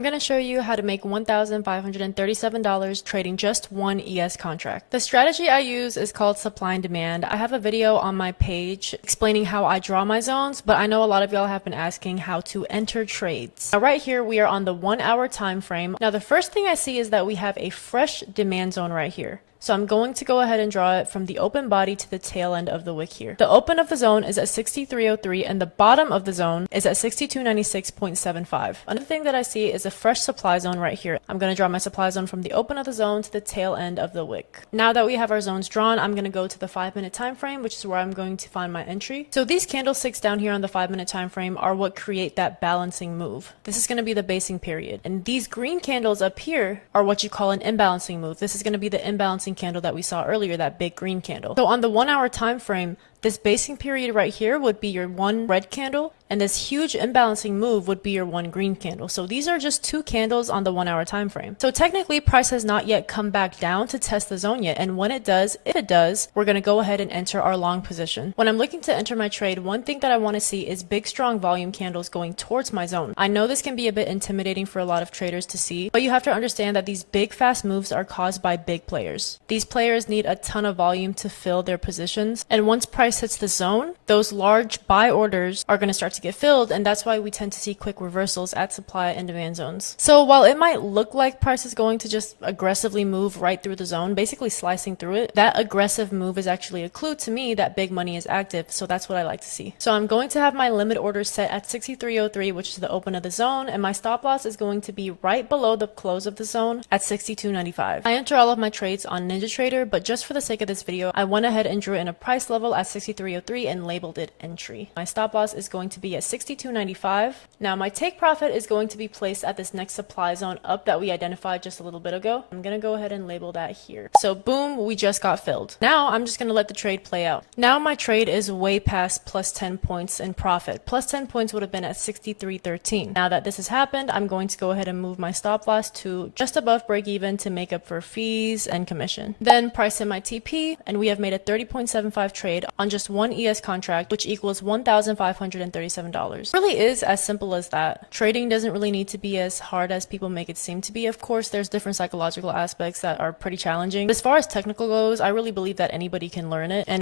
I'm going to show you how to make $1,537 trading just one ES contract. The strategy I use is called supply and demand. I have a video on my page explaining how I draw my zones, but I know a lot of y'all have been asking how to enter trades. Now right here we are on the 1 hour time frame. Now the first thing I see is that we have a fresh demand zone right here. So I'm going to go ahead and draw it from the open body to the tail end of the wick here. The open of the zone is at 63.03 and the bottom of the zone is at 62.96.75. Another thing that I see is a fresh supply zone right here. I'm going to draw my supply zone from the open of the zone to the tail end of the wick. Now that we have our zones drawn, I'm going to go to the 5-minute time frame, which is where I'm going to find my entry. So these candlesticks down here on the 5-minute time frame are what create that balancing move. This is going to be the basing period. And these green candles up here are what you call an imbalancing move. This is going to be the imbalancing candle that we saw earlier, that big green candle. So on the 1 hour time frame, this basing period right here would be your one red candle, and this huge imbalancing move would be your one green candle. So these are just two candles on the 1 hour time frame. So technically price has not yet come back down to test the zone yet, and when it does, if it does, we're going to go ahead and enter our long position. When I'm looking to enter my trade, one thing that I want to see is big strong volume candles going towards my zone. I know this can be a bit intimidating for a lot of traders to see, but you have to understand that these big fast moves are caused by big players. These players need a ton of volume to fill their positions, and once price hits the zone, those large buy orders are going to start to get filled, and that's why we tend to see quick reversals at supply and demand zones. So while it might look like price is going to just aggressively move right through the zone, basically slicing through it, that aggressive move is actually a clue to me that big money is active, so that's what I like to see. So I'm going to have my limit order set at 63.03, which is the open of the zone, and my stop loss is going to be right below the close of the zone at 62.95. I enter all of my trades on NinjaTrader, but just for the sake of this video, I went ahead and drew in a price level at 63.03 and labeled it entry. My stop loss is going to be at 62.95. Now my take profit is going to be placed at this next supply zone up that we identified just a little bit ago. I'm going to go ahead and label that here. So boom, we just got filled. Now I'm just going to let the trade play out. Now my trade is way past plus 10 points in profit. Plus 10 points would have been at 63.13. Now that this has happened, I'm going to go ahead and move my stop loss to just above break even to make up for fees and commission. Then price in my TP, and we have made a 30.75 trade on just one ES contract, which equals $1,537. Really is as simple as that. Trading doesn't really need to be as hard as people make it seem to be. Of course, there's different psychological aspects that are pretty challenging. As far as technical goes, I really believe that anybody can learn it, and